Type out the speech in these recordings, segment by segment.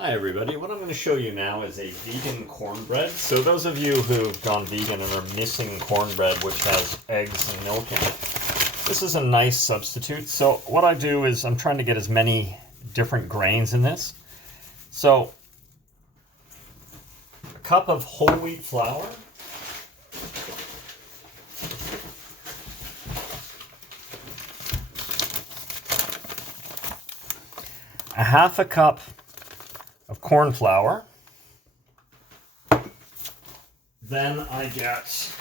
Hi everybody, what I'm going to show you now is a vegan cornbread. So those of you who've gone vegan and are missing cornbread which has eggs and milk in it, this is a nice substitute. So what I do is I'm trying to get as many different grains in this. So a cup of whole wheat flour, a half a cup of corn flour. Then I get some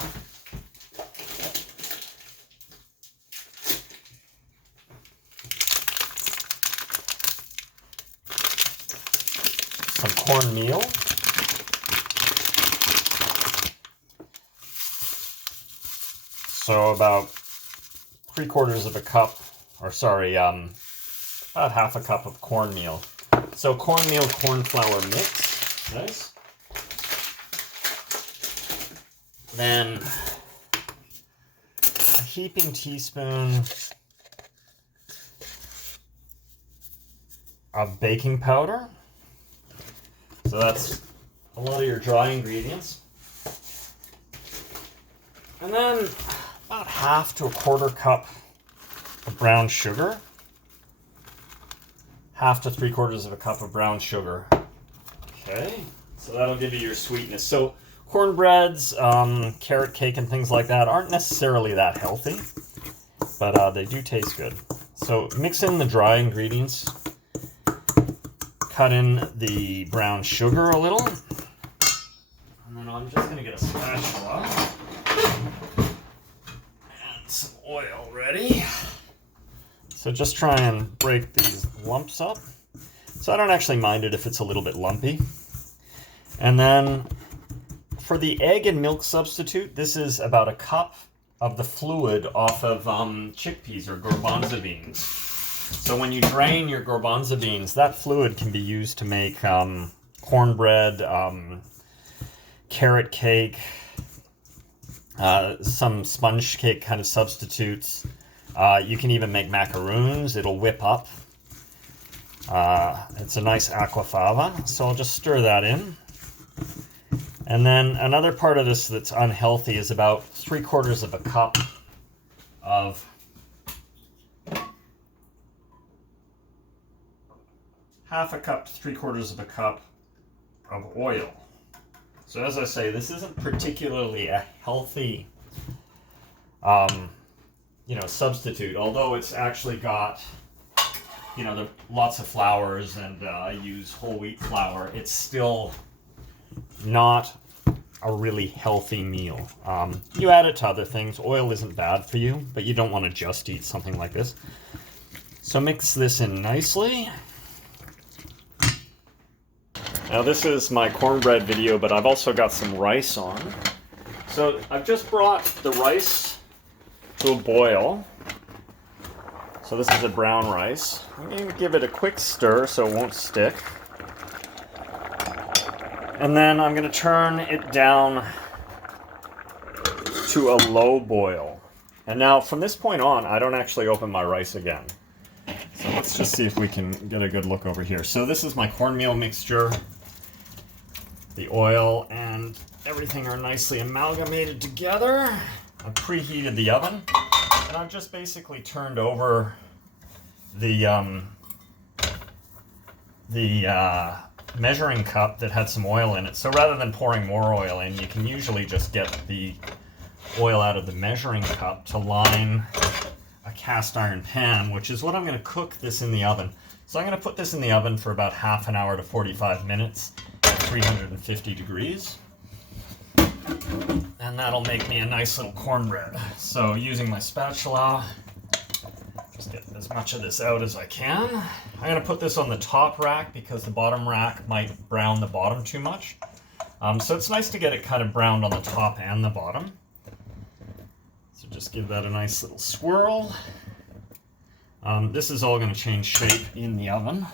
cornmeal. So about 3/4 of a cup, or sorry, about half a cup of cornmeal. So cornmeal, corn flour mix, nice. Then a heaping teaspoon of baking powder. So that's a lot of your dry ingredients. And then about 1/2 to 1/4 cup of brown sugar. 1/2 to 3/4 of a cup of brown sugar. Okay, so that'll give you your sweetness. So cornbreads, carrot cake and things like that aren't necessarily that healthy, but they do taste good. So mix in the dry ingredients, cut in the brown sugar a little, and then I'm just gonna get a spatula and some oil ready. So just try and break these lumps up. So I don't actually mind it if it's a little bit lumpy. And then for the egg and milk substitute, this is about a cup of the fluid off of chickpeas or garbanzo beans. So when you drain your garbanzo beans, that fluid can be used to make cornbread, carrot cake, some sponge cake kind of substitutes. You can even make macaroons. It'll whip up. It's a nice aquafaba. So I'll just stir that in. And then another part of this that's unhealthy is about 3/4 of a cup of half a cup to 3/4 of a cup of oil. So as I say, this isn't particularly a healthy substitute, although it's actually got, lots of flours, and I use whole wheat flour. It's still not a really healthy meal. You add it to other things. Oil isn't bad for you, but you don't want to just eat something like this. So mix this in nicely. Now this is my cornbread video, but I've also got some rice on. So I've just brought the rice to a boil. So this is a brown rice. I'm going to give it a quick stir so it won't stick. And then I'm going to turn it down to a low boil. And now from this point on, I don't actually open my rice again. So let's just see if we can get a good look over here. So this is my cornmeal mixture. The oil and everything are nicely amalgamated together. I've preheated the oven, and I've just basically turned over the measuring cup that had some oil in it. So rather than pouring more oil in, you can usually just get the oil out of the measuring cup to line a cast iron pan, which is what I'm going to cook this in the oven. So I'm going to put this in the oven for about 1/2 hour to 45 minutes at 350 degrees. And that'll make me a nice little cornbread. So using my spatula, just get as much of this out as I can. I'm going to put this on the top rack because the bottom rack might brown the bottom too much. So it's nice to get it kind of browned on the top and the bottom. So just give that a nice little swirl. This is all going to change shape in the oven.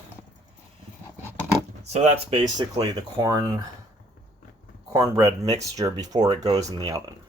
So that's basically the cornbread mixture before it goes in the oven.